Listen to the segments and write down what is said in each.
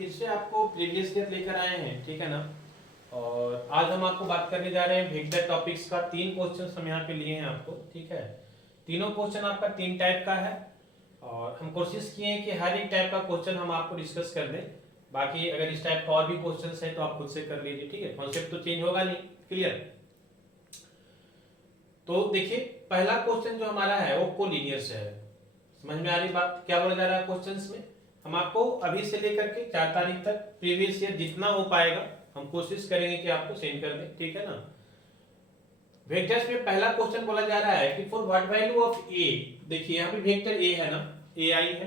फिर से आपको प्रीवियस ईयर लेकर आए हैं, ठीक है ना। और आज हम आपको बात करने जा रहे हैं वेक्टर टॉपिक्स का। 3 क्वेश्चंस हम यहाँ पे लिए हैं आपको, ठीक है। तीनों क्वेश्चन आपका 3 टाइप का है और हम कोशिश किए हैं कि हर एक टाइप का क्वेश्चन हम आपको डिस्कस कर दें। बाकी अगर इस टाइप का और भी क्वेश्चंस है तो आप खुद से कर लीजिए, ठीक है। कॉन्सेप्ट तो चेंज होगा नहीं, क्लियर। तो देखिए पहला क्वेश्चन जो हमारा है वो कोलिनियर से है। समझ में आ रही बात, क्या बोला जा रहा है क्वेश्चंस में। हम आपको अभी से लेकर के 4 तारीख तक प्रीवियस ईयर जितना हो पाएगा हम कोशिश करेंगे कि आपको सेंड कर दें, ठीक है ना। वेक्टर्स में पहला क्वेश्चन बोला जा रहा है कि फॉर व्हाट वैल्यू ऑफ ए, देखिए यहाँ पे वेक्टर ए है ना, ए आई है,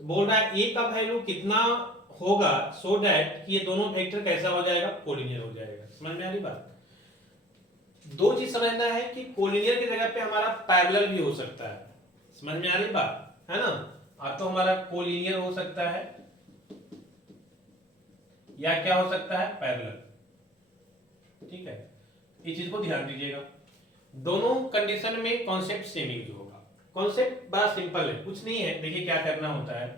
तो बोल रहा है ए का वैल्यू कितना होगा सो दैट कि ये दोनों वेक्टर कैसा हो जाएगा, कोलिनियर हो जाएगा। समझ में आ रही बात। दो चीज समझना है कि कोलिनियर की जगह पे हमारा पैरेलल भी हो सकता है। समझ में आ रही बात है ना। तो हमारा कोलिनियर हो सकता है या क्या हो सकता है, पैरेलल, ठीक है। इस चीज को ध्यान दीजिएगा। दोनों कंडीशन में कॉन्सेप्ट सेम यूज होगा। कॉन्सेप्ट बड़ा सिंपल है, कुछ नहीं है। देखिए क्या करना होता है,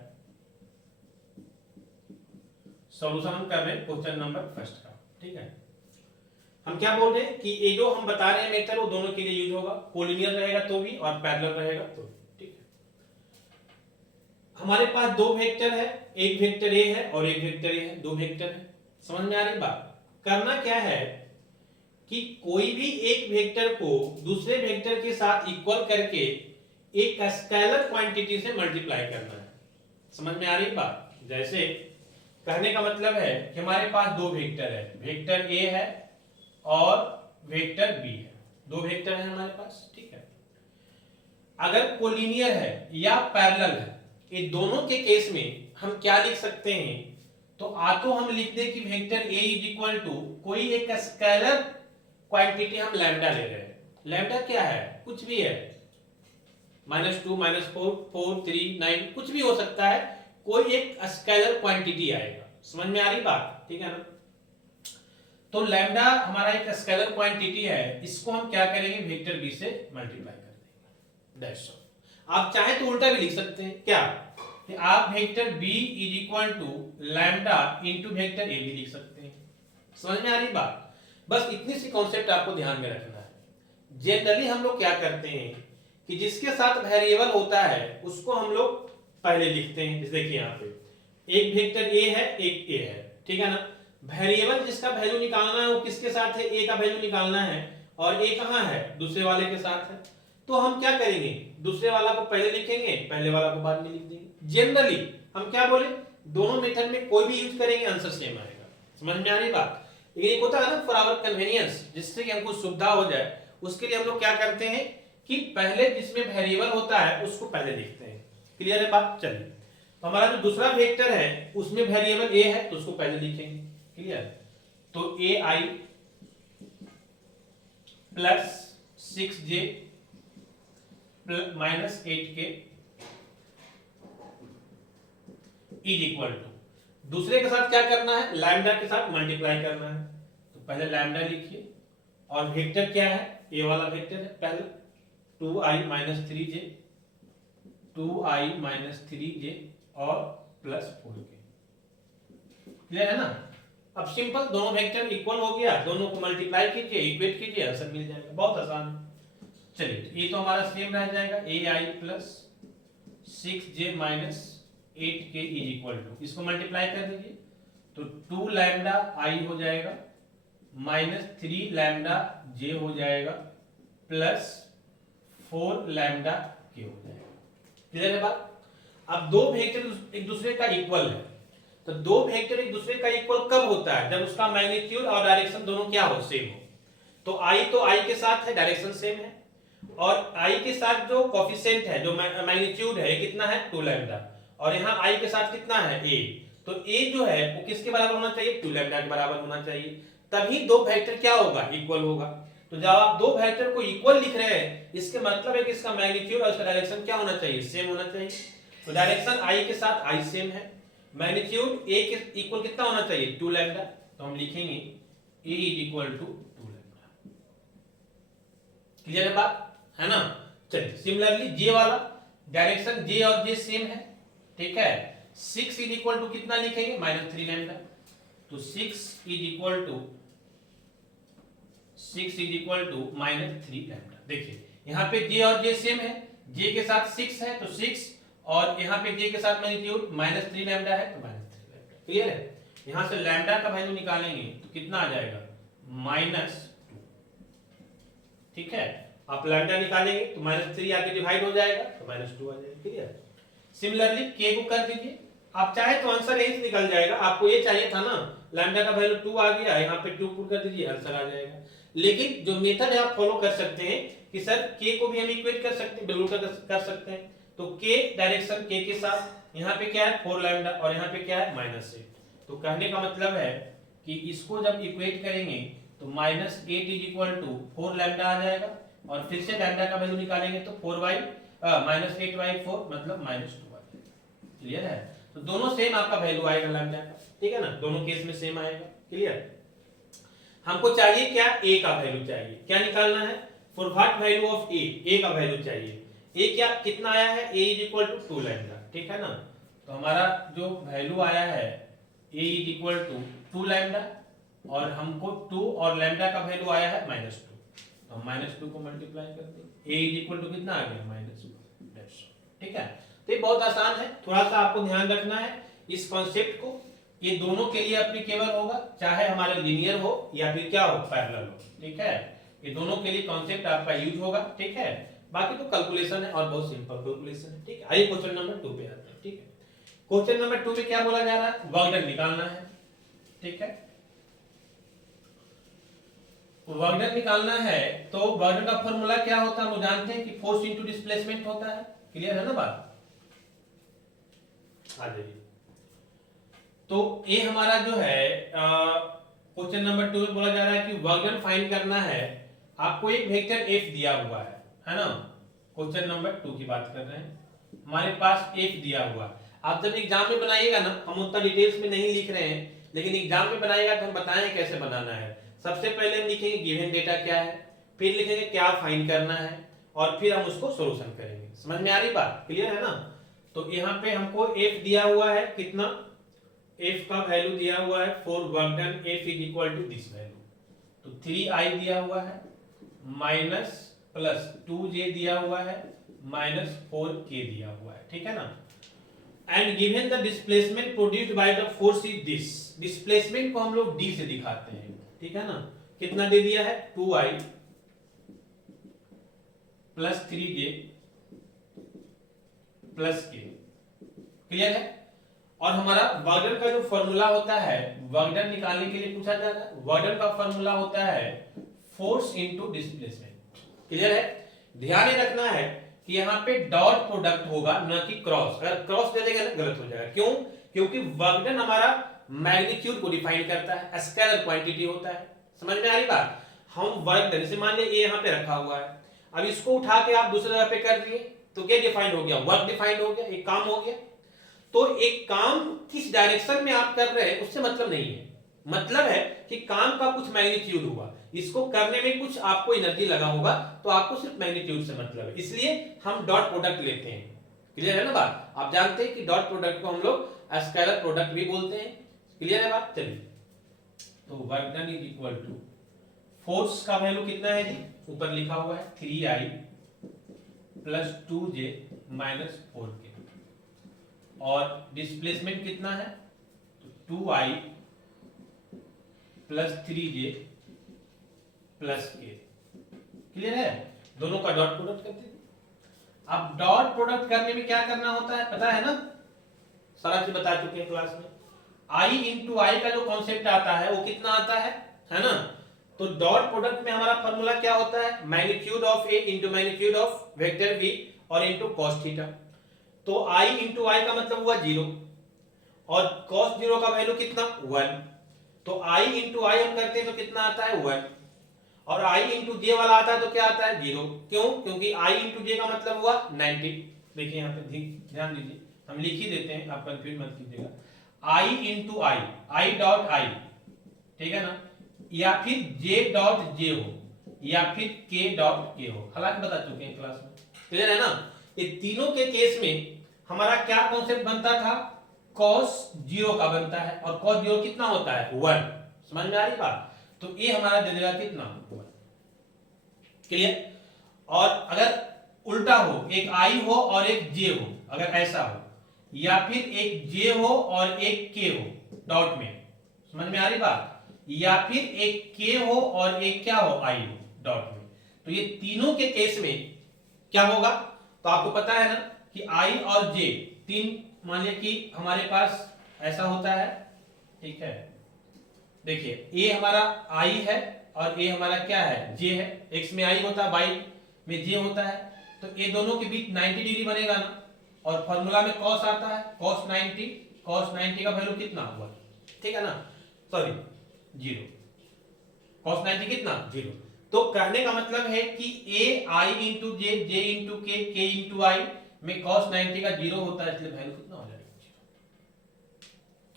सॉल्यूशन हम कर रहे हैं क्वेश्चन नंबर फर्स्ट का, ठीक है। हम क्या बोल रहे हैं कि ये जो हम बता रहे हैं मेथड वो दोनों के लिए यूज होगा, कोलिनियर रहेगा तो भी और पैरेलल रहेगा तो भी, ठीक है। हमारे पास दो वेक्टर है, एक वेक्टर ए है और एक वेक्टर ए है, दो वेक्टर है। समझ में आ रही बात। करना क्या है कि कोई भी एक वेक्टर को दूसरे वेक्टर के साथ इक्वल करके एक स्केलर क्वांटिटी से मल्टीप्लाई करना है। समझ में आ रही बात। जैसे कहने का मतलब है कि हमारे पास दो वेक्टर है, वेक्टर ए है और वेक्टर बी है, दो वेक्टर है हमारे पास, ठीक है। अगर कोलिनियर है या पैरेलल है, ये दोनों के केस में हम क्या लिख सकते हैं, तो तो हम लिख दें कि vector A is equal to कोई एक स्केलर क्वांटिटी हम लैम्डा ले रहे हैं। लैम्डा क्या है, कुछ भी है, -2 -4 4 3 9 कुछ भी हो सकता है, कोई एक स्केलर क्वांटिटी आएगा। समझ में आ रही बात, ठीक है ना। तो लैम्डा हमारा एक स्केलर क्वांटिटी है, इसको हम क्या करेंगे, वेक्टर बी से मल्टीप्लाई कर देंगे, दैट्स ऑल। आप चाहे तो उल्टा भी लिख सकते हैं, क्या कि आप vector B is equal to lambda into vector A भी लिख सकते हैं। समझ में आ रही बात। बस इतनी सी कॉन्सेप्ट आपको ध्यान में रखना है। जनरली हम लोग क्या करते हैं कि जिसके साथ वेरिएबल होता है उसको हम लोग पहले लिखते हैं। जैसे देखिए यहाँ पे एक वेक्टर ए है, एक ए है, ठीक है ना। वेरिएबल जिसका वैल्यू निकालना है वो किसके साथ है, ए का वैल्यू निकालना है, और ए कहाँ है, दूसरे वाले के साथ है। तो हम क्या करेंगे, दूसरे वाला को पहले लिखेंगे, पहले वाला को बाद में लिख देंगे। जनरली हम क्या बोले, दोनों मेथड में कोई भी यूज करेंगे आंसर सेम आएगा। समझ में आ रही बात। लेकिन एक होता है ना फॉर आवर कन्वीनियंस, जिससे कि हमको सुविधा हो जाए, उसके लिए हम लोग क्या करते हैं कि पहले जिसमें वेरिएबल होता है उसको पहले लिखते हैं। क्लियर है बात। चलिए तो हमारा जो दूसरा वेक्टर है उसमें वेरिएबल ए है तो उसको पहले लिखेंगे, क्लियर। तो a i plus 6j minus 8k is equal to, दूसरे के साथ क्या करना है, लैम्डा के साथ मल्टीप्लाई करना है। तो पहले लैम्डा लिखिए और वेक्टर क्या है, ए वाला वेक्टर है पहला 2i minus 3j, 2i minus 3j और प्लस 4k। क्लियर है ना। अब सिंपल, दोनों वेक्टर इक्वल हो गया, दोनों को मल्टीप्लाई कीजिए, इक्वेट कीजिए, आंसर मिल जाएगा। बहुत आसान है। चलिए ये तो हमारा सेम रह जाएगा, a i plus 6j minus 8k is equal to, इसको मल्टीप्लाई कर दीजिए तो 2 लैम्डा आई हो जाएगा माइनस 3 लैम्डा j हो जाएगा प्लस 4 लैम्डा k हो जाएगा। क्लियर है बात। अब दो वेक्टर एक दूसरे का इक्वल है, तो दो वेक्टर एक दूसरे का इक्वल कब होता है, जब उसका मैग्नीट्यूड और डायरेक्शन दोनों क्या हो, सेम हो। तो आई के साथ है, डायरेक्शन सेम है, और आई के साथ जो कोफिशिएंट है, जो मैग्नीट्यूड है कितना है, 2 लैम्डा, और यहाँ आई के साथ कितना है, ए। तो ए जो है वो किसके बराबर होना चाहिए, 2 लैम्डा के बराबर होना चाहिए, तभी दो वेक्टर क्या होगा, इक्वल होगा। तो जब आप दो वेक्टर को इक्वल लिख रहे हैं, इसके मतलब है कि इसका मैग्नीट्यूड और इसका डायरेक्शन क्या होना चाहिए, सेम होना चाहिए। तो डायरेक्शन आई के साथ आई सेम है, मैग्नीट्यूड ए के इक्वल कितना होना चाहिए, 2 लैम्डा। तो हम लिखेंगे a is equal to 2 lambda. Clear है बात, है ना। चलिए सिमिलरली जे वाला, डायरेक्शन जे और जे सेम है, ठीक है। 6 इज इक्वल टू कितना लिखेंगे, -3 लैम्डा। तो 6 इज इक्वल टू -3 लैम्डा। देखिए यहाँ पे j और j सेम है, j के साथ 6 है तो 6, और यहाँ पे j के साथ मैग्नीट्यूड -3 लैम्डा है तो -3 लैम्डा। क्लियर है? यहाँ से लैम्डा का वैल्यू निकालेंगे तो कितना आ जाएगा, -2। ठीक है, आप लैम्डा निकालेंगे तो -3 आगे डिवाइड हो जाएगा तो -2 आ जाएगा। क्लियर? सिमिलरली k को कर दीजिए, आप चाहे तो आंसर यही से निकल जाएगा। आपको ये चाहिए था ना, लैम्डा का वैल्यू 2 आ गया, यहाँ पे 2 पुट कर दीजिए, आंसर आ जाएगा। लेकिन जो मेथड है आप फॉलो कर सकते हैं कि सर k को भी हम इक्वेट कर सकते हैं, बिल्कुल कर सकते हैं। तो k डायरेक्शन k के साथ यहाँ पे क्या है 4 लैम्डा और यहाँ पे क्या है -8। तो कहने का मतलब है कि इसको जब इक्वेट करेंगे तो -8 इज इक्वल टू 4 लैम्डा आ जाएगा, और फिर से लैम्डा का वैल्यू निकालेंगे तो -8/4 मतलब -2 आ जाएगा। क्लियर है? तो दोनों सेम आपका वैल्यू आएगा लैम्डा का, ठीक है ना, दोनों केस में सेम आएगा। क्लियर? हमको चाहिए क्या, a का वैल्यू चाहिए। क्या निकालना है, for what value of a का वैल्यू चाहिए। a क्या कितना आया है, a is equal to 2 lambda. ठीक है ना, तो हमारा जो वैल्यू आया है a is equal to 2 lambda, और हमको 2 और लैम्डा का वैल्यू आया है -2, तो हम -2 को मल्टीप्लाई कर दें, a इज इक्वल टू कितना आ गया, -2। ठीक है, तो ये बहुत आसान है, थोड़ा सा आपको ध्यान रखना है इस कॉन्सेप्ट को। ये दोनों के लिए एप्लीकेबल होगा, चाहे हमारे लीनियर हो या फिर क्या हो, पैरेलल हो। ठीक है, ये दोनों के लिए कॉन्सेप्ट आपका यूज होगा। ठीक है, बाकी तो कैलकुलेशन है और बहुत सिंपल कैलकुलेशन है। ठीक है, आइए क्वेश्चन नंबर 2 पे आते हैं। ठीक है, क्वेश्चन नंबर 2 में क्या बोला जा रहा है, वर्क डन निकालना है। ठीक है, वर्क डन निकालना है तो वर्क डन का फॉर्मूला क्या होता है, हम जानते हैं कि फोर्स इनटू डिस्प्लेसमेंट होता है। क्लियर है ना बात? आ जाइए, तो ये हमारा जो है क्वेश्चन नंबर 2 में बोला जा रहा है कि वर्क डन फाइंड करना है। आपको एक वेक्टर f दिया हुआ है ना, क्वेश्चन नंबर 2 की बात कर रहे हैं, हमारे पास f दिया हुआ है। आप जब एग्जाम में बनाइएगा ना, हम उतना डिटेल्स में नहीं लिख रहे हैं, लेकिन एग्जाम में बनाएगा तो हम बताएंगे कैसे बनाना है। सबसे पहले हम लिखेंगे गिवन डेटा क्या है, फिर लिखेंगे क्या फाइंड करना है, और फिर हम उसको सॉल्यूशन करेंगे। समझ में आ रही बात? क्लियर है ना? तो यहाँ पे हमको f दिया हुआ है, कितना, f का वैल्यू दिया हुआ है for work done, f is equal to this value, तो 3i दिया हुआ है, माइनस प्लस 2j दिया हुआ है, माइनस 4k दिया हुआ है। ठीक है ना, and given the displacement produced by the force is this. Displacement को हम लोग d से दिखाते हैं। ठीक है ना, कितना दे दिया है, 2i plus 3j plus k। Clear है? और हमारा वर्क डन का जो फॉर्मूला होता है, वर्क डन निकालने के लिए पूछा जा रहा है, वर्क डन का फॉर्मूला होता है फोर्स इनटू डिस्प्लेसमेंट। क्लियर है? ध्यान ये रखना है कि यहाँ पे डॉट प्रोडक्ट होगा, न कि क्रॉस। अगर क्रॉस दे देंगे ना गलत हो जाएगा। क्यों? क्योंकि वर्क डन हमारा मैग्नीट्यूड को डिफाइन करता है, स्केलर क्वांटिटी होता है। समझ में आ रही बात? हम वर्क डन से मान लिया ये यहाँ पे रखा हुआ है, अब इसको उठा के आप दूसरी जगह पे कर दिए तो क्या डिफाइंड हो गया, वर्क डिफाइंड हो गया, एक काम हो गया। तो एक काम किस डायरेक्शन में आप कर रहे हैं उससे मतलब नहीं है, मतलब है कि काम का कुछ मैग्नीट्यूड हुआ, इसको करने में कुछ आपको एनर्जी लगा होगा, तो आपको सिर्फ मैग्नीट्यूड से मतलब है, इसलिए हम डॉट प्रोडक्ट लेते हैं। क्लियर है ना बात? आप जानते हैं कि डॉट प्रोडक्ट को हम लोग स्केलर प्रोडक्ट भी बोलते हैं। क्लियर है बात? चलिए, तो work done is equal to force का वैल्यू कितना है जी, ऊपर लिखा हुआ है 3i plus 2j minus 4k, और डिस्प्लेसमेंट कितना है, तो 2i plus 3j plus k। Clear है? दोनों का डॉट प्रोडक्ट करते हैं। अब डॉट प्रोडक्ट करने में क्या करना होता है पता है ना, सारा चीज बता चुके हैं क्लास में। i इंटू आई का जो कॉन्सेप्ट आता है वो कितना आता है ना, तो डॉट प्रोडक्ट में हमारा फॉर्मूला क्या होता है, magnitude of a into magnitude of vector v और इंटू cos थीटा। तो i इंटू आई का मतलब हुआ 0, और cos 0 का वैल्यू कितना 1, तो i इंटू आई हम करते हैं तो कितना आता है 1, और i इंटू जे वाला आता है तो क्या आता है 0। क्यों? क्योंकि i इंटू जे का मतलब हुआ 90। देखिए यहाँ पे ध्यान दीजिए, हम लिख ही देते हैं, आप कंफ्यूज मत कीजिएगा। i into I, I dot I, ठीक है ना, या फिर j डॉट j हो, या फिर k डॉट k हो, हालांकि बता चुके हैं क्लास में। क्लियर है ना? ये तीनों के केस में हमारा क्या कॉन्सेप्ट बनता था, cos 0 का बनता है, और cos 0 कितना होता है 1। समझ में आ रही बात? तो ये हमारा दे देगा कितना 1। क्लियर? और अगर उल्टा हो, एक i हो और एक j हो, अगर ऐसा हो, या फिर एक j हो और एक k हो डॉट में, समझ में आ रही बात? या फिर एक k हो और एक क्या हो i हो डॉट में, तो ये तीनों के केस में क्या होगा? तो आपको पता है ना कि i और j तीन, मान लिया कि हमारे पास ऐसा होता है, ठीक है। देखिए ये हमारा i है और ये हमारा क्या है j है। x में i होता है, y में j होता है, तो ये दोनों के बीच 90 डिग्री बनेगा ना। और फॉर्मूला में cos आता है, cos 90 का वैल्यू कितना हुआ, ठीक है ना, सॉरी 0। cos 90 कितना 0। तो कहने का मतलब है कि a i into J, j into के, k इंटू आई में cos 90 का 0 होता है, इसलिए वैल्यू कितना हो जाएगा।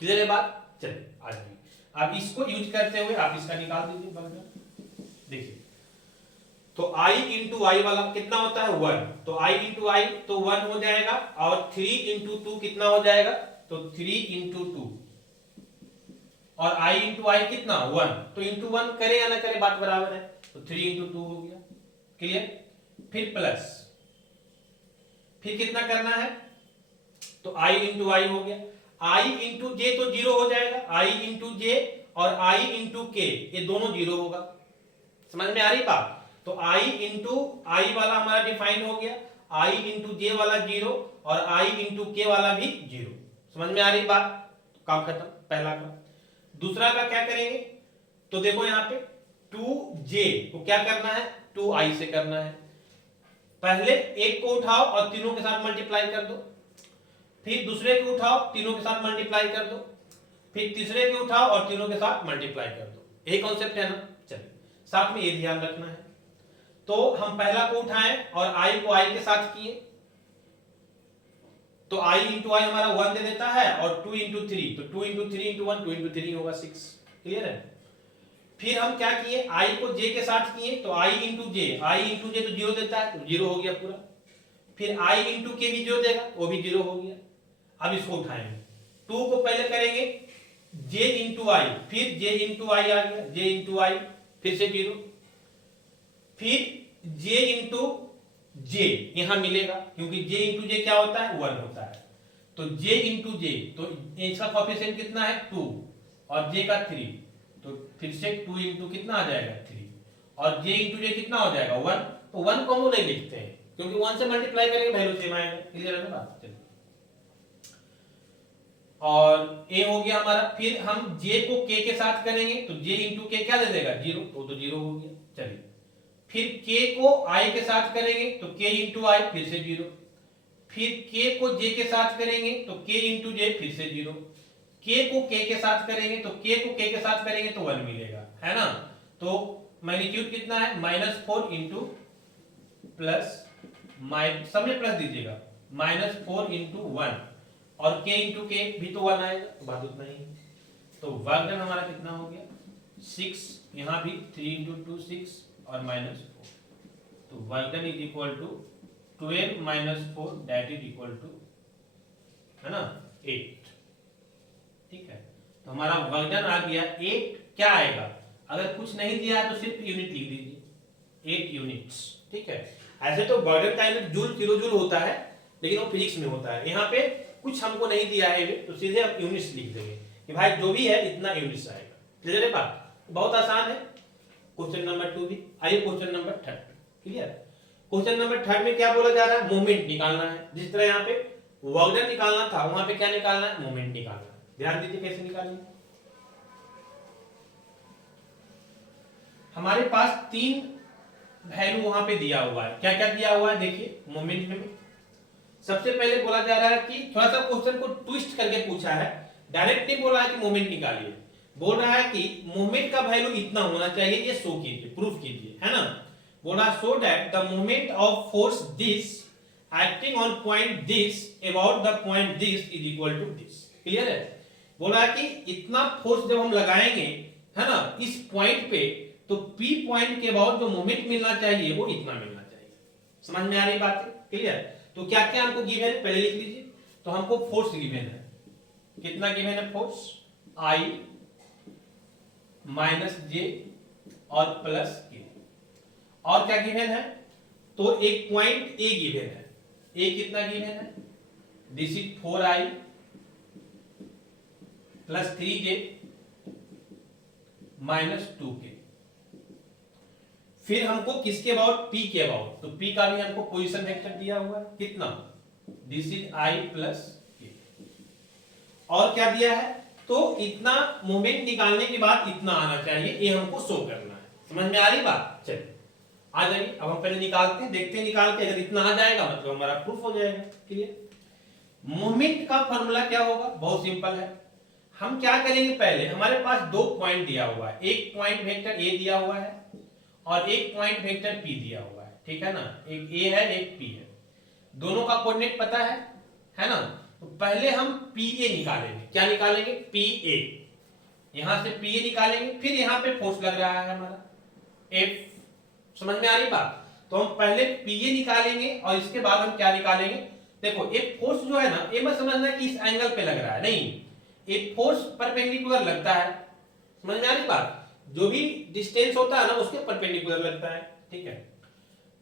क्लियर है बात? चलिए आज आप इसको यूज करते हुए आप इसका निकाल दीजिए बर्गर। देखिए तो i इंटू आई वाला कितना होता है 1, तो i इंटू आई तो 1 हो जाएगा, और 3 इंटू 2 कितना हो जाएगा, तो 3 इंटू 2, और i इंटू आई कितना 1, तो इंटू 1 करे या ना करे बात बराबर है, तो 3 इंटू 2 हो गया। क्लियर? फिर प्लस, फिर कितना करना है, तो i इंटू आई हो गया, i इंटू जे तो 0 हो जाएगा, i इंटू जे और i इंटू के ये दोनों 0 होगा। समझ में आ रही बात? तो i इंटू आई वाला हमारा डिफाइन हो गया, i इंटू जे वाला 0 और i इंटू के वाला भी 0। समझ में आ रही बात? काम खत्म पहला का। दूसरा का क्या करेंगे, तो देखो यहाँ पे 2j को क्या करना है 2i से करना है। पहले एक को उठाओ और तीनों के साथ मल्टीप्लाई कर दो, फिर दूसरे को उठाओ तीनों के साथ मल्टीप्लाई कर दो, फिर तीसरे को उठाओ और तीनों के साथ मल्टीप्लाई कर दो। यही कॉन्सेप्ट है ना। चलिए साथ में ये ध्यान रखना है, तो हम पहला को उठाएं और i को i के साथ किए, तो i इंटू आई हमारा 1 दे देता है, और 2 इंटू 3, तो 2 इंटू 3 इंटू 1, 2 इंटू 3 होगा 6। क्लियर है? फिर हम क्या किए, i को j के साथ किए, तो i इंटू जे तो 0 देता है, तो 0 हो गया पूरा। फिर i इंटू के भी 0 देगा, वो भी 0 हो गया। अब इसको उठाएंगे, 2 को पहले करेंगे j इंटू आई, फिर j इंटू आई आ गया, j इंटू आई फिर से 0, फिर j इंटू जे यहां मिलेगा, क्योंकि j इंटू जे क्या होता है 1 होता है, तो j इंटू जे, तो इसका कोएफिशिएंट कितना है 2 और j का 3, तो फिर से 2 इंटू कितना आ जाएगा 3, और j इंटू जे कितना हो जाएगा 1, तो 1 को हम नहीं लिखते हैं क्योंकि 1 से मल्टीप्लाई करेंगे वैल्यू सेम आएगा। क्लियर है ना बात? चलिए, और a हो गया हमारा, फिर हम j को k के साथ करेंगे, तो j इंटू के क्या दे देगा 0, तो 0 हो गया। चलिए, फिर k को i के साथ करेंगे, तो k इंटू आई फिर से 0, फिर k को j के साथ करेंगे, तो k इंटू जे फिर से 0, k को k के साथ करेंगे, तो k को k के साथ करेंगे तो 1 मिलेगा, है ना। तो मैग्नीट्यूड कितना है -4 इंटू प्लस, सब में प्लस दीजिएगा, -4 इंटू 1, और k इंटू के भी तो 1 आएगा, तो बात उतना ही। तो वर्क डन हमारा कितना हो गया 6, यहाँ भी 3 इंटू 2 6 और -4, तो work done is equal to 12 -4 that is equal to, है ना 8। ठीक है, तो हमारा वर्क डन आ गया 8। क्या आएगा, अगर कुछ नहीं दिया है तो सिर्फ यूनिट लिख दीजिए 8 यूनिट्स। ठीक है, ऐसे तो वर्क डन का यूनिट जूल किलो जूल होता है, लेकिन वो फिजिक्स में होता है। यहाँ पे कुछ हमको नहीं दिया है तो सीधे हम यूनिट्स लिख देंगे कि भाई जो भी है इतना यूनिट्स आएगा। क्लियर है बात? बहुत आसान है। क्वेश्चन नंबर 2 भी। आइए question number 3। Clear? Question number 3 में क्या बोला जा रहा है, मोमेंट निकालना है। जिस तरह यहाँ पे वर्क डन निकालना था, वहां पे क्या निकालना है, मोमेंट निकालना है। ध्यान दीजिए कैसे निकालेंगे। हमारे पास 3 वैल्यू वहां पे दिया हुआ है। क्या क्या दिया हुआ है देखिए मोमेंट में। सबसे पहले बोला जा रहा है कि थोड़ा सा क्वेश्चन को ट्विस्ट करके पूछा है, डायरेक्ट नहीं बोला है कि मोमेंट निकालिए, बोल रहा है कि मोमेंट का वैल्यू इतना होना चाहिए, ये शो कीजिए, प्रूफ कीजिए, है ना। बोला so that the moment of force this acting on point this about the point this is equal to this. Clear है? बोला है कि इतना फोर्स जब हम लगाएंगे, है ना, इस पॉइंट पे, तो P पॉइंट के अबाउट जो मोमेंट मिलना चाहिए वो इतना मिलना चाहिए। समझ में आ रही बात है? क्लियर? तो क्या क्या हमको गिवन है पहले लिख लीजिए। तो हमको फोर्स गिवन है, कितना गिवन है फोर्स, आई माइनस जे और प्लस के। और क्या गिवन है, तो एक पॉइंट ए गिवन है। ए कितना गिवन है, this is 4i plus 3j minus 2k। फिर हमको किसके अबाउट, पी के अबाउट, तो पी का भी हमको पोजीशन वेक्टर दिया हुआ है कितना, दिस इज आई प्लस के। और क्या दिया है, तो इतना मोमेंट निकालने के बाद इतना आना चाहिए, ये हमको शो करना है। समझ में आ रही बात, चलिए आ जाइए। अब हम पहले निकालते हैं, देखते हैं निकाल के, अगर इतना आ जाएगा मतलब हमारा प्रूफ हो जाएगा। क्लियर। मोमेंट का फॉर्मूला क्या होगा, बहुत सिंपल है। हम क्या करेंगे, पहले हमारे पास दो पॉइंट दिया हुआ है, एक पॉइंट वेक्टर ए दिया हुआ है और एक पॉइंट वेक्टर पी दिया हुआ है, ठीक है ना। एक ए है एक पी है, दोनों का कोऑर्डिनेट पता है ना। तो पहले हम पी ए निकालेंगे। क्या निकालेंगे, पी ए। यहां से पी ए निकालेंगे, फिर यहां पे फोर्स लग रहा है हमारा एफ। समझ में आ रही बात। तो हम पहले पी ए निकालेंगे और इसके बाद हम क्या निकालेंगे, देखो एक फोर्स जो है ना, ये मत समझना कि इस एंगल पे लग रहा है, नहीं, एक फोर्स परपेंडिकुलर लगता है। समझ में आ रही बात, जो भी डिस्टेंस होता है ना उसके परपेंडिकुलर लगता है, ठीक है।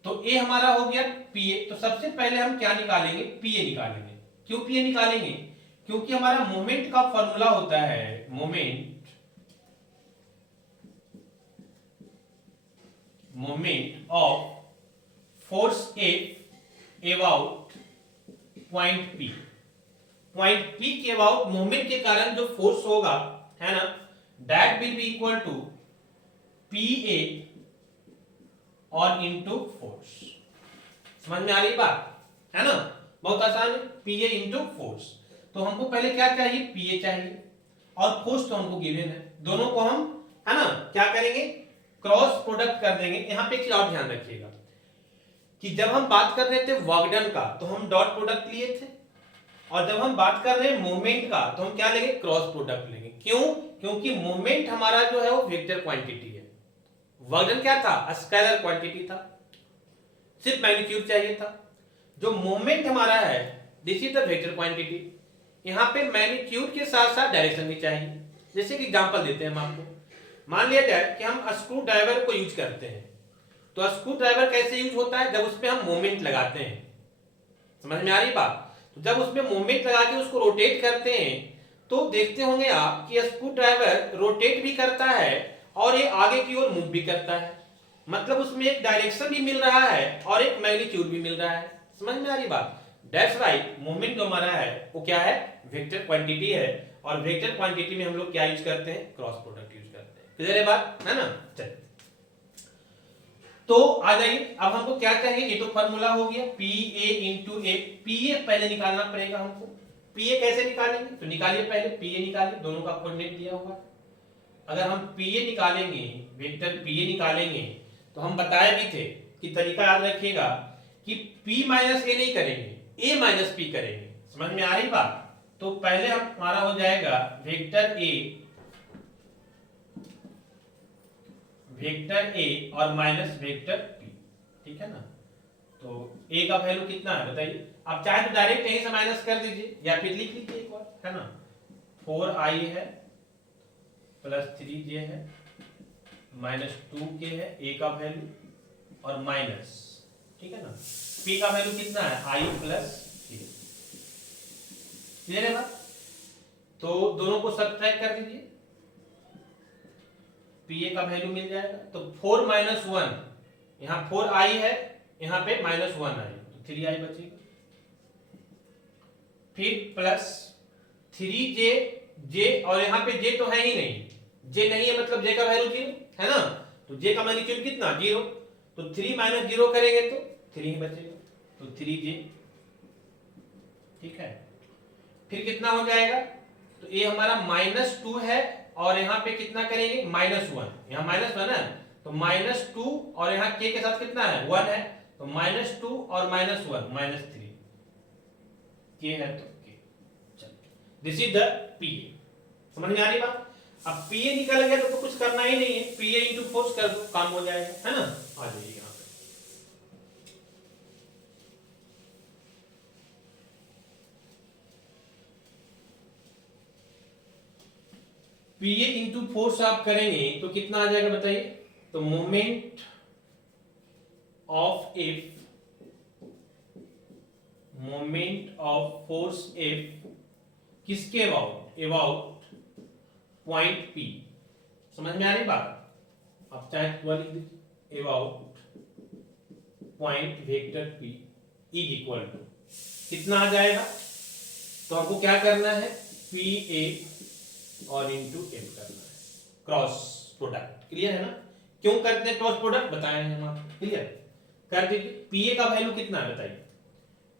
तो ए हमारा हो गया पी ए। तो सबसे पहले हम क्या निकालेंगे, पी ए निकालेंगे। क्यों पी ए निकालेंगे, क्योंकि हमारा मोमेंट का फॉर्मूला होता है, moment of force F about point P. Point P के अबाउट मोमेंट के कारण जो फोर्स होगा, है ना, that will be equal to P A और इनटू फोर्स। समझ में आ रही बात, है ना, बहुत आसान है, पी ए इंटू फोर्स। तो हमको पहले क्या चाहिए, पी ए चाहिए और फोर्स तो हमको गिवन है। दोनों को हम, है ना, क्या करेंगे, क्रॉस प्रोडक्ट कर देंगे। यहां पे एक चीज और ध्यान रखिएगा कि जब हम बात कर रहे थे वर्क डन का तो हम डॉट प्रोडक्ट लिए थे, और जब हम बात कर रहे हैं मोमेंट का तो हम क्या लेंगे, क्रॉस प्रोडक्ट लेंगे। क्यों, क्योंकि मोमेंट हमारा जो है वो वेक्टर क्वांटिटी है, वर्क डन क्या था, स्केलर क्वांटिटी था, सिर्फ मैग्नीट्यूड चाहिए था। जो मोमेंट हमारा है this is the vector quantity. यहां पे मैग्नीट्यूड के साथ साथ डायरेक्शन भी चाहिए। जैसे कि एग्जांपल देते हैं हम आपको, मान लिया जाए कि हम स्क्रू ड्राइवर को यूज करते हैं। तो स्क्रू ड्राइवर कैसे यूज होता है, जब उसपे हम मोमेंट लगाते हैं। समझ में आ रही बात। तो जब उसमें मोमेंट लगा के उसको रोटेट करते हैं तो देखते होंगे आप कि स्क्रू ड्राइवर रोटेट भी करता है और ये आगे की ओर मूव भी करता है। मतलब उसमें एक डायरेक्शन भी मिल रहा है और एक मैग्नीट्यूड भी मिल रहा है। समझ में आ रही बात। दैट्स राइट, मोमेंट जो हमारा है वो क्या है, वेक्टर क्वांटिटी है। और वेक्टर क्वांटिटी में हम लोग क्या यूज करते हैं, क्रॉस प्रोडक्ट यूज करते हैं। क्लियर है बात, है ना। चलिए तो आ जाइए, अब हमको क्या चाहिए, ये तो फार्मूला हो गया P A into A. P A पहले निकालना पड़ेगा हमको। पी ए कैसे निकालेंगे, तो निकालिए पहले पी ए निकालिए, दोनों का कोऑर्डिनेट दिया हुआ। अगर हम पी ए निकालेंगे, वेक्टर पी ए निकालेंगे, तो हम बताए भी थे कि तरीका याद रखिएगा कि p माइनस ए नहीं करेंगे, a माइनस पी करेंगे। समझ में आ रही बात। तो पहले हमारा हो जाएगा वेक्टर a और माइनस वेक्टर p, ठीक है ना। तो a का वैल्यू कितना है बताइए। आप चाहे तो डायरेक्ट यहीं से माइनस कर दीजिए या फिर लिख लीजिए एक बार, है ना। 4i है प्लस 3j है माइनस 2k है a का वैल्यू और माइनस, ठीक है ना, p का वैल्यू कितना है i प्लस k। क्लियर है बात। तो दोनों को सब्ट्रैक्ट कर दीजिए, pa का वैल्यू मिल जाएगा। तो 4 माइनस 1, यहाँ 4i है, यहाँ पे माइनस 1i, तो 3i बचेगा। फिर प्लस 3j, j और यहाँ पे j तो है ही नहीं, j नहीं है मतलब j का वैल्यू 0 है ना। तो j का मैग्नीट्यूड कितना 0, तो 3 माइनस 0 करेंगे तो 3 ही बचेगा, तो 3j, ठीक है। फिर कितना हो जाएगा, तो ये हमारा -2 है और यहाँ पे कितना करेंगे -1, यहाँ -1 है तो -2 और यहाँ k के साथ कितना है 1 है, तो -2 और -1 -3 k है तो k। चलो दिस इज द pa। समझ में आ रही बात। अब pa निकल गया तो कुछ करना ही नहीं है, pa इंटू फोर्स कर दो काम हो जाएगा, है ना। आ जाइए यहाँ पे, पीए इंटू फोर्स आप करेंगे तो कितना आ जाएगा बताइए। तो मोमेंट ऑफ फोर्स एफ किसके अबाउट पॉइंट पी। समझ में आ रही बात। आप चाहे तो लिख दीजिए about point vector P is equal to कितना आ जाएगा। तो आपको क्या करना है, पी ए और इंटू एम करना है, क्रॉस प्रोडक्ट। क्लियर है ना। क्यों करते हैं क्रॉस प्रोडक्ट बताए हैं हम आपको। क्लियर कर दीजिए। पीए का वैल्यू कितना है बताइए,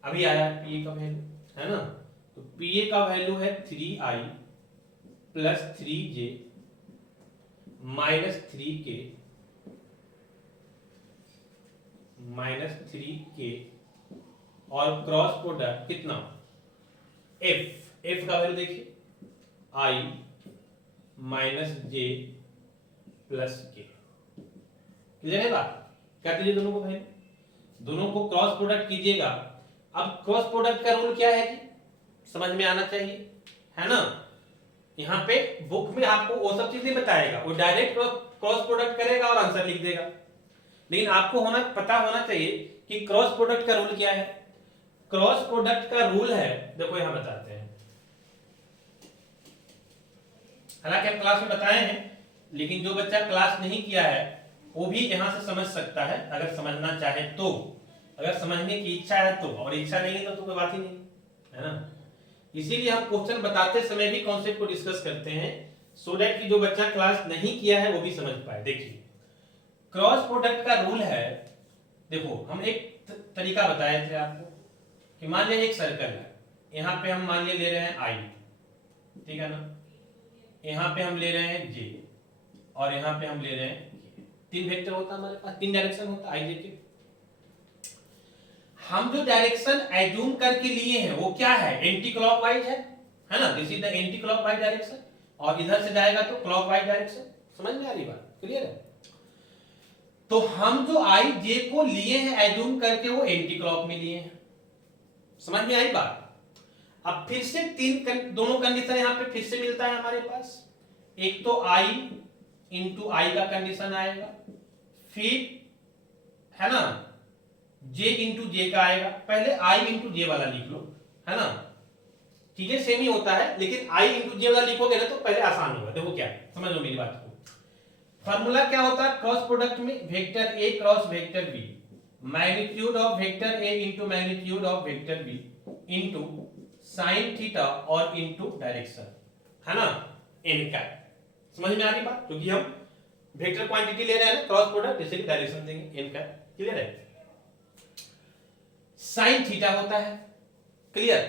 अभी आया है पीए का वैल्यू, है ना। तो पीए का वैल्यू है 3i plus 3j minus 3k और क्रॉस प्रोडक्ट कितना, एफ का वैल्यू देखिए i माइनस जे प्लस के। क्लियर है बात। कर दीजिए दोनों को वैल्यू, दोनों को क्रॉस प्रोडक्ट कीजिएगा। अब क्रॉस प्रोडक्ट का रूल क्या है कि समझ में आना चाहिए, है ना। यहाँ पे बुक में आपको वो सब चीजें बताएगा, वो डायरेक्ट क्रॉस प्रोडक्ट करेगा और आंसर लिख देगा। लेकिन आपको पता होना चाहिए कि क्रॉस प्रोडक्ट का रूल क्या है। क्रॉस प्रोडक्ट का रूल है, देखो यहां बताते हैं, हालांकि हम क्लास में बताए हैं, लेकिन जो बच्चा क्लास नहीं किया है वो भी यहां से समझ सकता है अगर समझना चाहे तो। अगर समझने की इच्छा है तो, और इच्छा नहीं है तो कोई बात ही नहीं, है ना। इसीलिए हम क्वेश्चन बताते समय भी कॉन्सेप्ट को डिस्कस करते हैं, सो दैट कि जो बच्चा क्लास नहीं किया है वो भी समझ पाए। देखिए क्रॉस प्रोडक्ट का रूल है, देखो हम एक तरीका बताए थे आपको कि मान लिया एक सर्कल है, यहाँ पे हम मान लिया ले रहे हैं आई, ठीक है ना, यहाँ पे हम ले रहे हैं जे और यहाँ पे हम ले रहे हैं के। तीन वेक्टर होता है हमारे पास, तीन डायरेक्शन होता है आई जे के। हम जो डायरेक्शन एज्यूम करके लिए हैं वो क्या है, एंटी क्लॉकवाइज है ना। This is the anti clockwise direction, और इधर से जाएगा तो क्लॉकवाइज डायरेक्शन। समझ में आ रही बात, क्लियर है। तो हम जो आई जे को लिए हैं एज्यूम करके वो एंटी क्लॉक में लिए हैं। समझ में आई बात। अब फिर से दोनों कंडीशन यहां पे फिर से मिलता है हमारे पास। एक तो आई इंटू आई का कंडीशन आएगा, फिर है ना जे इंटू जे का आएगा। पहले आई इंटू जे वाला लिख लो, है ना। चीजें सेम ही होता है, लेकिन आई इंटू जे वाला लिखोगे ना तो पहले आसान होगा। देखो क्या समझ लो मेरी बात को। फॉर्मूला क्या होता है क्रॉस प्रोडक्ट में, vector A cross vector B, magnitude of vector A into magnitude of vector B into sine theta और इंटू डायरेक्शन, है ना, एन का। समझ में आ रही बात, क्योंकि हम वेक्टर क्वांटिटी ले रहे हैं ना, क्रॉस प्रोडक्ट, इसलिए डायरेक्शन देंगे एन का। क्लियर है। साइन थीटा होता है, क्लियर।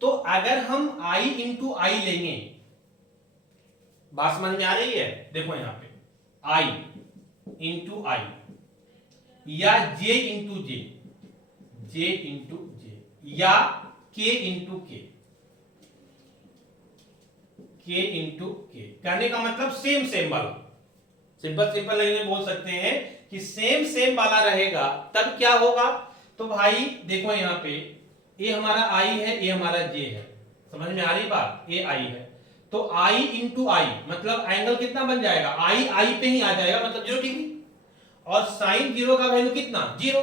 तो अगर हम आई इंटू आई लेंगे, बात समझ में आ रही है। देखो यहां पे आई इंटू आई या जे इंटू जे, जे इंटू जे या के इंटू के, के इंटू के, कहने का मतलब सेम सेम वाला। सिंपल सिंपल नहीं बोल सकते हैं कि सेम सेम वाला रहेगा तब क्या होगा। तो भाई देखो यहां पे ये हमारा आई है, ये हमारा जे है। समझ में आ रही बात, ये आई है तो आई इंटू आई मतलब एंगल कितना बन जाएगा, आई आई पे ही आ जाएगा, मतलब 0 डिग्री। और साइन 0 का वैल्यू कितना 0,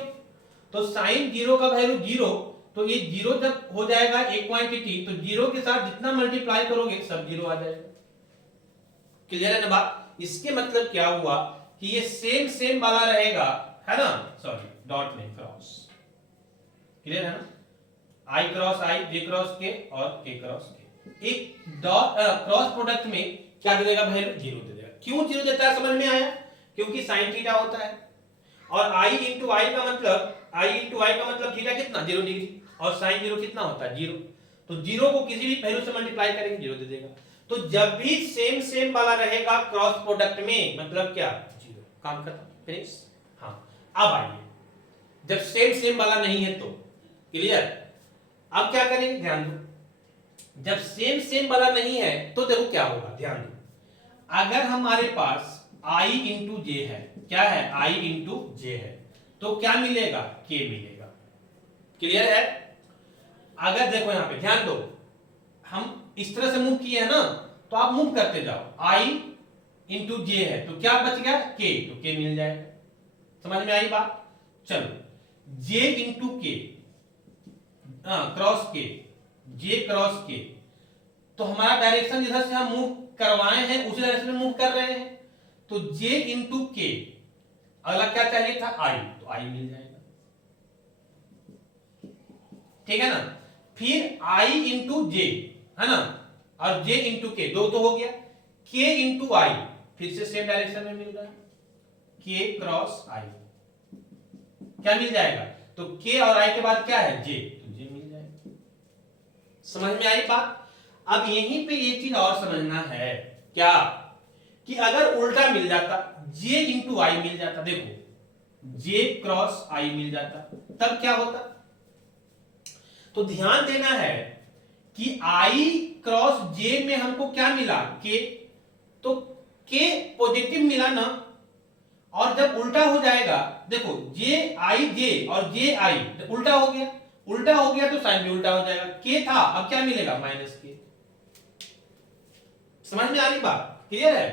तो साइन 0 का वैल्यू 0, तो ये 0 जब हो जाएगा एक क्वांटिटी तो 0 के साथ जितना मल्टीप्लाई करोगे सब 0 आ जाएगा। क्लियर है ना बात। इसके मतलब क्या हुआ कि ये सेम सेम वाला रहेगा, है ना, सॉरी डॉट नहीं क्रॉस। क्लियर है ना, आई क्रॉस आई, जे क्रॉस के और के क्रॉस के। एक डॉट क्रॉस प्रोडक्ट में क्या दे देगा वैल्यू 0 दे देगा। क्यों 0 देता है समझ में आया, क्योंकि साइन थीटा होता है और आई इंटू आई का मतलब थीटा कितना 0 डिग्री और साइन 0 कितना होता है 0, तो 0 को किसी भी वैल्यू से मल्टीप्लाई करेंगे 0 दे देगा। तो जब भी सेम सेम वाला रहेगा क्रॉस प्रोडक्ट में मतलब क्या 0, काम खत्म फिनिश। हाँ अब आइए जब सेम सेम वाला नहीं है तो, क्लियर। अब क्या करेंगे ध्यान दो, जब सेम सेम वाला नहीं है तो देखो क्या होगा, ध्यान दो। अगर हमारे पास i इंटू जे है, क्या है i इंटू जे है, तो क्या मिलेगा k मिलेगा। क्लियर है। अगर देखो यहां पे ध्यान दो, हम इस तरह से मूव किए हैं ना, तो तो आप मूव करते जाओ, आई इंटू जे है तो क्या बच गया के, तो के मिल जाएगा। समझ में आई बात? चलो जे इंटू के क्रॉस के, जे क्रॉस के, तो हमारा डायरेक्शन इधर से हम मूव करवाए हैं उसी डायरेक्शन में मूव कर रहे हैं, तो जे इंटू के, अगला क्या चाहिए था आई, तो आई मिल जाएगा, ठीक है ना। फिर आई इंटू जे है ना, और जे इंटू के, दो तो हो गया, के इंटू आई फिर से सेम डायरेक्शन में मिल रहा है, के क्रॉस आई क्या मिल जाएगा, तो के और आई के बाद क्या है जे, तो जे मिल जाएगा। समझ में आई बात? अब यहीं पे ये चीज और समझना है क्या, कि अगर उल्टा मिल जाता, जे इंटू आई मिल जाता, देखो जे क्रॉस आई मिल जाता, तब क्या होता, तो ध्यान देना है कि आई क्रॉस जे में हमको क्या मिला के, तो के पॉजिटिव मिला ना, और जब उल्टा हो जाएगा देखो जे आई जे और जे आई उल्टा हो गया, उल्टा हो गया तो साइन भी उल्टा हो जाएगा, के था अब क्या मिलेगा माइनस के। समझ में आ रही बात? क्लियर है?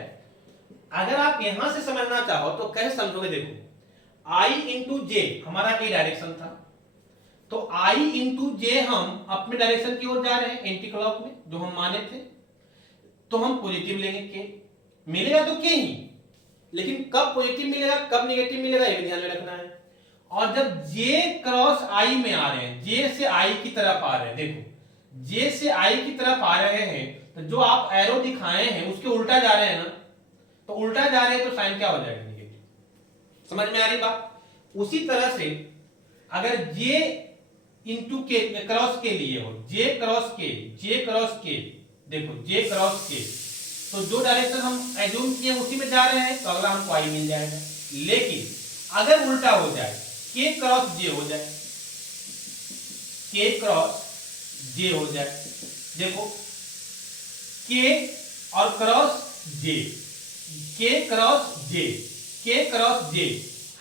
अगर आप यहां से समझना चाहो तो कैसे समझोगे, देखो आई इंटू जे हमारा के डायरेक्शन था, तो आई इंटू जे हम अपने डायरेक्शन की ओर जा रहे हैं एंटी क्लॉक में जो हम माने थे, तो हम पॉजिटिव लेंगे, के मिलेगा तो के ही, लेकिन कब पॉजिटिव मिलेगा कब नेगेटिव मिलेगा ये ध्यान में रखना है। और जब जे क्रॉस आई में आ रहे हैं, जे से आई की तरफ आ रहे हैं, देखो जे से आई की तरफ आ रहे हैं तो जो आप एरो दिखाए हैं उसके उल्टा जा रहे हैं ना, तो उल्टा जा रहे हैं तो साइन क्या हो जाएगा नेगेटिव। समझ में आ रही बात? उसी तरह से अगर जे इंटू के क्रॉस के लिए हो, जे क्रॉस के, जे क्रॉस के, देखो जे क्रॉस के, तो जो डायरेक्शन हम एज्यूम किए उसी में जा रहे हैं तो अगला हमको आई मिल जाएगा। लेकिन अगर उल्टा हो जाए, के क्रॉस जे हो जाए, के क्रॉस जे हो जाए, देखो के और क्रॉस जे, के क्रॉस जे, के क्रॉस जे,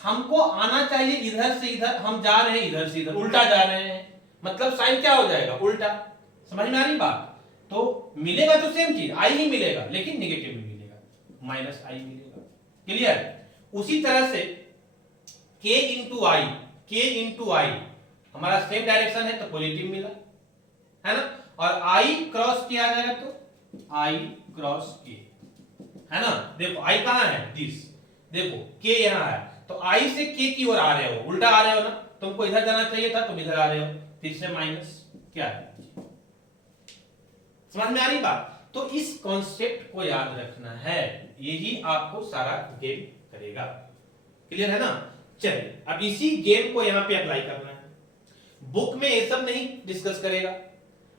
हमको आना चाहिए इधर से इधर, हम जा रहे हैं इधर से इधर, उल्टा जा रहे हैं, मतलब साइन क्या हो जाएगा उल्टा। समझ में आ रही बात? तो मिलेगा तो सेम चीज आई ही मिलेगा, लेकिन नेगेटिव में मिलेगा, माइनस आई मिलेगा। क्लियर? उसी तरह से के इंटू आई, के इंटू आई हमारा सेम डायरेक्शन है तो पॉजिटिव मिला है ना, और आई क्रॉस के आ जाएगा तो आई क्रॉस के है ना। देखो आई कहां है, दिस, देखो के यहां है, तो आई से के की ओर आ रहे हो, उल्टा आ रहे हो ना, तुमको इधर जाना चाहिए था तुम इधर आ रहे हो, फिर से माइनस क्या है। समझ में आ रही बात? तो इस कॉन्सेप्ट को याद रखना है, यही आपको सारा गेम करेगा। क्लियर है ना? चलिए अब इसी गेम को यहां पे अप्लाई करना है। बुक में ये सब नहीं डिस्कस करेगा,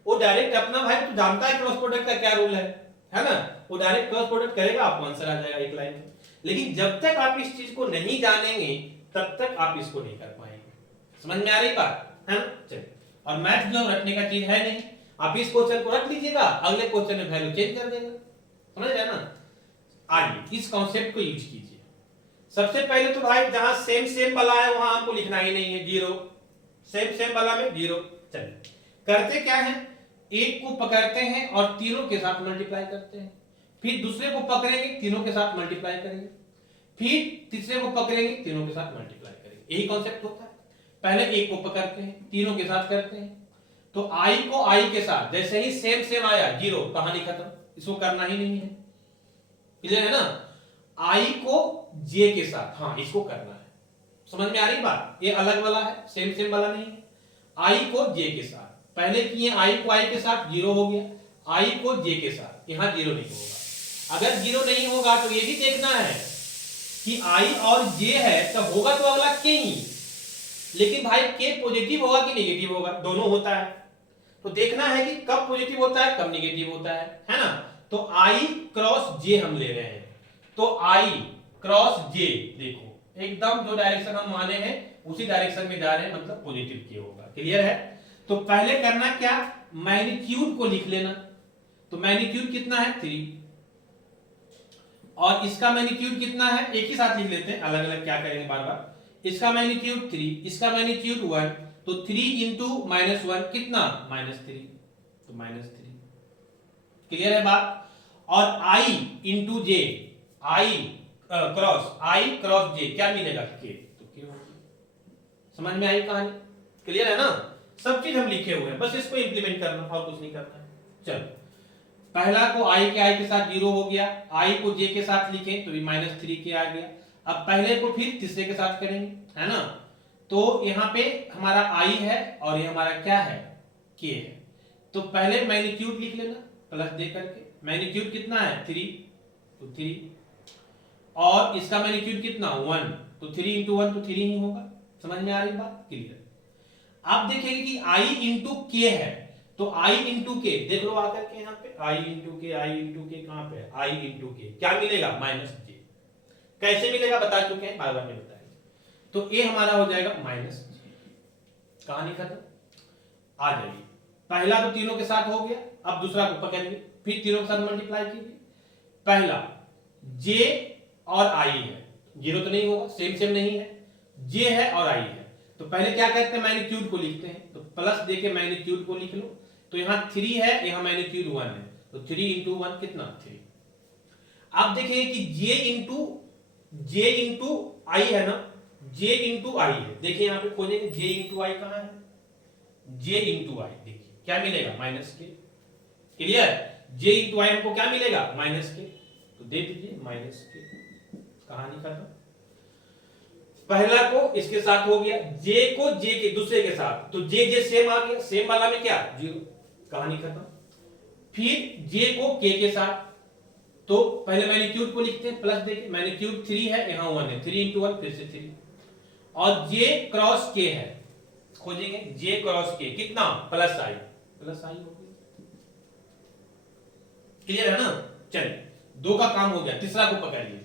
वो डायरेक्ट अपना, भाई तू जानता है क्रॉस प्रोडक्ट का क्या रूल है ना, वो डायरेक्ट क्रॉस प्रोडक्ट करेगा, आपको आंसर आ जाएगा एक लाइन में। लेकिन जब तक आप इस चीज को नहीं जानेंगे तब तक आप इसको नहीं कर पाएंगे। समझ में आ रही बात है ना? चलिए, और मैथ जो रटने का चीज है नहीं, आप इस क्वेश्चन को रख लीजिएगा, अगले क्वेश्चन में वैल्यू चेंज कर देगा। समझ रहे ना? आइए इस कॉन्सेप्ट को यूज कीजिए। सबसे पहले तो भाई जहां सेम सेम वाला है वहां आपको लिखना ही नहीं है, जीरो, सेम सेम वाला में जीरो। चलिए करते क्या है, एक को पकड़ते हैं और तीनों के साथ मल्टीप्लाई करते हैं, फिर दूसरे को पकड़ेंगे तीनों के साथ मल्टीप्लाई करेंगे, फिर तीसरे को पकड़ेंगे तीनों के साथ मल्टीप्लाई करेंगे। यही कॉन्सेप्ट होता है। पहले एक को पकड़ते हैं तीनों के साथ करते हैं, तो आई को आई के साथ, जैसे ही सेम सेम आया जीरो, कहानी खत्म, इसको करना ही नहीं है। क्लियर है ना? आई को जे के साथ, हाँ इसको करना है। समझ में आ रही बात? ये अलग वाला है, सेम सेम वाला नहीं है। आई को जे के साथ, पहले किए आई को आई के साथ, जीरो हो गया, आई को जे के साथ, यहां जीरो नहीं होगा। अगर जीरो नहीं होगा तो ये भी देखना है कि आई और जे है तो होगा तो अगला के ही, लेकिन भाई के पॉजिटिव होगा कि नेगेटिव होगा, दोनों होता है, तो देखना है कि कब पॉजिटिव होता है कब नेगेटिव होता है ना। तो आई क्रॉस जे हम ले रहे हैं, तो आई क्रॉस जे, देखो एकदम जो डायरेक्शन हम माने हैं उसी डायरेक्शन में जा रहे हैं, मतलब पॉजिटिव के होगा। क्लियर है? तो पहले करना क्या, मैग्नीट्यूड को लिख लेना। तो मैग्नीट्यूड कितना है 3, और इसका मैग्नीट्यूड कितना है, एक ही साथ लिख लेते हैं, अलग अलग क्या करेंगे बार बार। इसका मैग्नीट्यूड 3, इसका मैग्नीट्यूड 1, तो 3 इंटू -1 कितना, -3, तो -3। क्लियर है बात? और आई इंटू जे, आई क्रॉस जे क्या मिलेगा के, तो के हो गया। समझ में आई कहानी, क्लियर है ना? सब चीज हम लिखे हुए हैं, बस इसको इंप्लीमेंट करना और कुछ नहीं करना है। चलो पहला को आई के साथ 0 हो गया, आई को जे के साथ लिखें तो भी -3 के आ गया। अब पहले को फिर तीसरे के साथ करेंगे, है ना? तो यहाँ पे हमारा आई है और ये हमारा क्या है, के है। तो पहले मैग्नीट्यूड लिख लेना प्लस दे करके, मैग्नीट्यूड कितना है 3, तो 3, और इसका मैग्नीट्यूड कितना 1, तो 3 इंटू 1 तो 3 ही होगा। समझ में आ रही बात, क्लियर? आप देखेंगे कि आई इंटू के है, तो आई इंटू के देख लो आकर के यहाँ पे, आई इंटू के कहां पे है, आई इंटू के क्या मिलेगा -j। कैसे मिलेगा बता चुके हैं, बार बार में बताएंगे। तो ए हमारा हो जाएगा -j। कहानी खत्म। आ जाइए, पहला तो तीनों के साथ हो गया, अब दूसरा को पकड़िए, फिर तीनों के साथ मल्टीप्लाई कीजिए। पहला j और i है, 0 तो नहीं होगा, सेम नहीं है, j है और i है। तो पहले क्या करते हैं, मैग्नीट्यूड को लिखते हैं, तो प्लस देके मैग्नीट्यूड को लिख लो। तो यहां 3 है, यहां मैग्नीट्यूड 1 है, तो 3 इंटू 1 कितना 3। आप देखेंगे कि j इंटू आई है ना, j इंटू आई है। देखिए यहां पे खोजेंगे j इंटू आई कहां है, j इंटू आई, देखिए क्या मिलेगा -k। क्लियर? j इंटू आई हमको क्या मिलेगा -k, तो दे दीजिए -k। कहानी खत्म। पहला को इसके साथ हो गया, j को j के दूसरे के साथ, तो j सेम आ गया, सेम वाला में क्या 0। कहानी खत्म। फिर j को k के साथ, तो पहले मैग्नीट्यूड को लिखते हैं प्लस देके, मैग्नीट्यूड 3 है, यहां 1 है, 3 इंटू 1 फिर से 3, और j क्रॉस k है, खोजेंगे j क्रॉस k कितना +i हो गया। क्लियर है ना? चलिए 2 का काम हो गया, तीसरा को पकड़िए।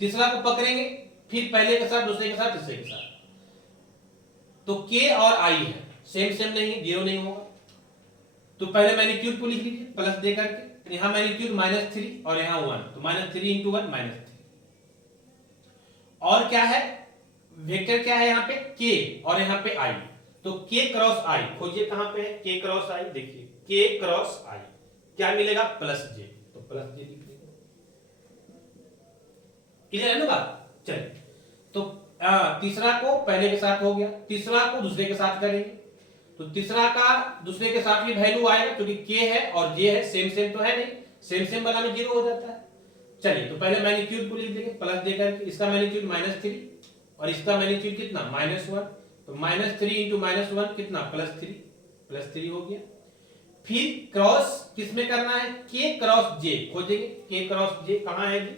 तीसरा को पकड़ेंगे, फिर पहले के साथ, दूसरे के साथ, तीसरे के साथ, तो k और i है, सेम नहीं है, 0 नहीं होगा। तो पहले मैग्नीट्यूड को लिख लीजिए प्लस दे करके, यहां मैग्नीट्यूड -3 और यहां 1, तो -3 इंटू 1 -3। और क्या है, वेक्टर क्या है यहाँ पे k और यहाँ पे i, तो k क्रॉस i खोजिए कहां पे है, k क्रॉस i, देखिए k क्रॉस i क्या मिलेगा +j, तो +j लिख लीजिए। क्लियर है ना बात? चलिए, तो तीसरा को पहले के साथ हो गया, तीसरा को दूसरे के साथ करेंगे, तो तीसरा का दूसरे के साथ भी वैल्यू आएगा, क्योंकि k है और j है, सेम तो है नहीं, सेम वाला में 0 हो जाता है। चलिए, तो पहले मैग्नीट्यूड को लिख देंगे प्लस देकर के, इसका मैग्नीट्यूड -3 और इसका मैग्नीट्यूड कितना -1, तो -3 इंटू -1 कितना +3 हो गया। फिर क्रॉस किसमें करना है, k क्रॉस j खोजेंगे, k क्रॉस j कहां है जी,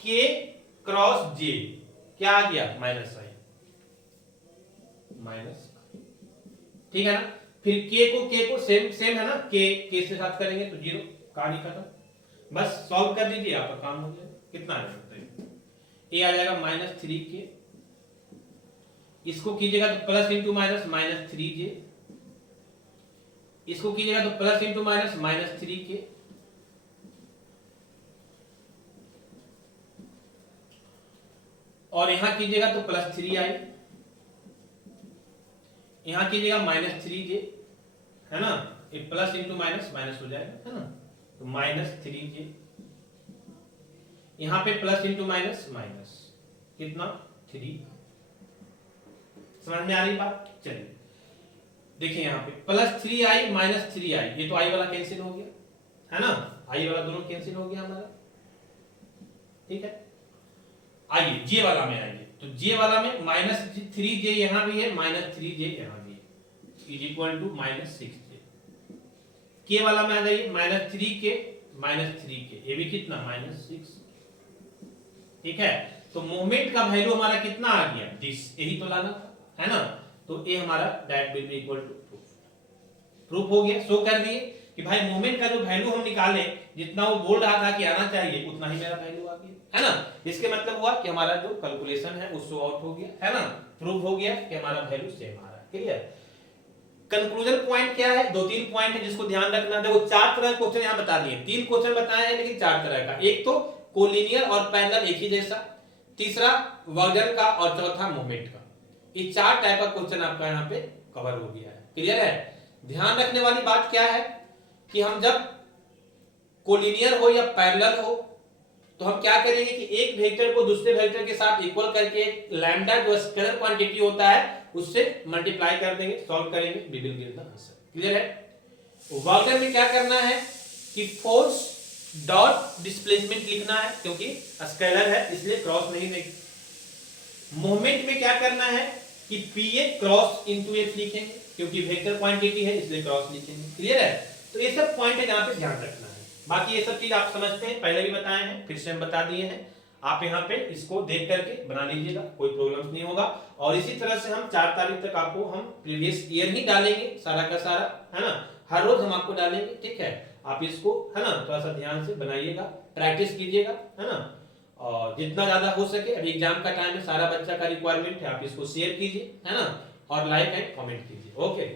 k क्रॉस j क्या आ गया -i, ठीक है ना? फिर k को सेम है ना, k से साथ करेंगे तो 0। कहानी खत्म। बस सॉल्व कर दीजिए, आपका काम हो जाएगा। कितना आ जाएगा, a आ जाएगा -3k, इसको कीजिएगा तो प्लस इंटू माइनस -3j, इसको कीजिएगा तो प्लस इंटू माइनस -3k, और यहां कीजिएगा तो +3i, यहां कीजिएगा -3j, है ना? ये प्लस इंटू माइनस हो जाएगा, है ना? तो -3j, यहां पे प्लस इंटू माइनस कितना 3। समझ में आ रही बात? चलिए देखिए यहां पे +3i -3i, ये तो i वाला कैंसिल हो गया, है ना? i वाला दोनों कैंसिल हो गया हमारा, ठीक है? आइए j वाला में आइए, तो j वाला में -3j यहां भी है, -3j यहां भी है, is equal to -6j। k वाला में आ जाइए, -3k, ये भी कितना -6, ठीक है? तो मोमेंट का वैल्यू हमारा कितना आ गया, दिस, यही तो लाना था, है ना? तो ये हमारा that will be equal to proof हो गया। शो कर दिए कि भाई मोमेंट का जो वैल्यू हम निकाले, जितना वो बोल रहा था कि आना चाहिए, उतना ही मेरा वैल्यू आ गया, है ना? इसके मतलब हुआ कि हमारा जो कैलकुलेशन है वो शो आउट हो गया, है ना? प्रूफ हो गया कि हमारा वैल्यू सेम आ रहा है। क्लियर? कंक्लूजन पॉइंट क्या है, 2-3 पॉइंट है जिसको ध्यान रखना। देखो 4 तरह के क्वेश्चन यहां बता दिए, 3 क्वेश्चन बताए हैं लेकिन 4 तरह का। एक तो कोलिनियर और पैरेलल एक ही जैसा, तीसरा वर्जन का, और चौथा मोमेंट का। ये 4 टाइप का क्वेश्चन आपका यहाँ पे कवर हो गया है। क्लियर है? ध्यान रखने वाली बात क्या है कि हम जब कोलिनियर हो या पैरेलल हो, तो हम क्या करेंगे कि एक वेक्टर को दूसरे वेक्टर के साथ इक्वल करके लैम्डा जो स्केलर क्वांटिटी होता है उससे मल्टीप्लाई कर देंगे, सॉल्व करेंगे, we will get the answer. Clear है? वॉल्टर में क्या करना है कि फोर्स डॉट डिस्प्लेसमेंट लिखना है, क्योंकि स्केलर है इसलिए क्रॉस नहीं देंगे। मोमेंट में क्या करना है कि पीए क्रॉस इनटू एफ लिखेंगे, क्योंकि वेक्टर क्वांटिटी है इसलिए क्रॉस लिखेंगे। क्लियर है? तो ये सब पॉइंट है जहां पे ध्यान रखना है। बाकी ये सब चीज आप समझते हैं, पहले भी बताए हैं, फिर से हम बता दिए हैं। आप यहाँ पे इसको देख करके बना लीजिएगा, कोई प्रॉब्लम नहीं होगा। और इसी तरह से हम 4 तारीख तक आपको हम प्रीवियस ईयर ही डालेंगे सारा का सारा, है ना, हर रोज हम आपको डालेंगे। ठीक है, आप इसको, है ना, थोड़ा सा ध्यान से बनाइएगा, प्रैक्टिस कीजिएगा, है ना, और जितना ज्यादा हो सके, अभी एग्जाम का टाइम है, सारा बच्चा का रिक्वायरमेंट है, आप इसको शेयर कीजिए, है ना, और लाइक एंड कमेंट कीजिए। ओके।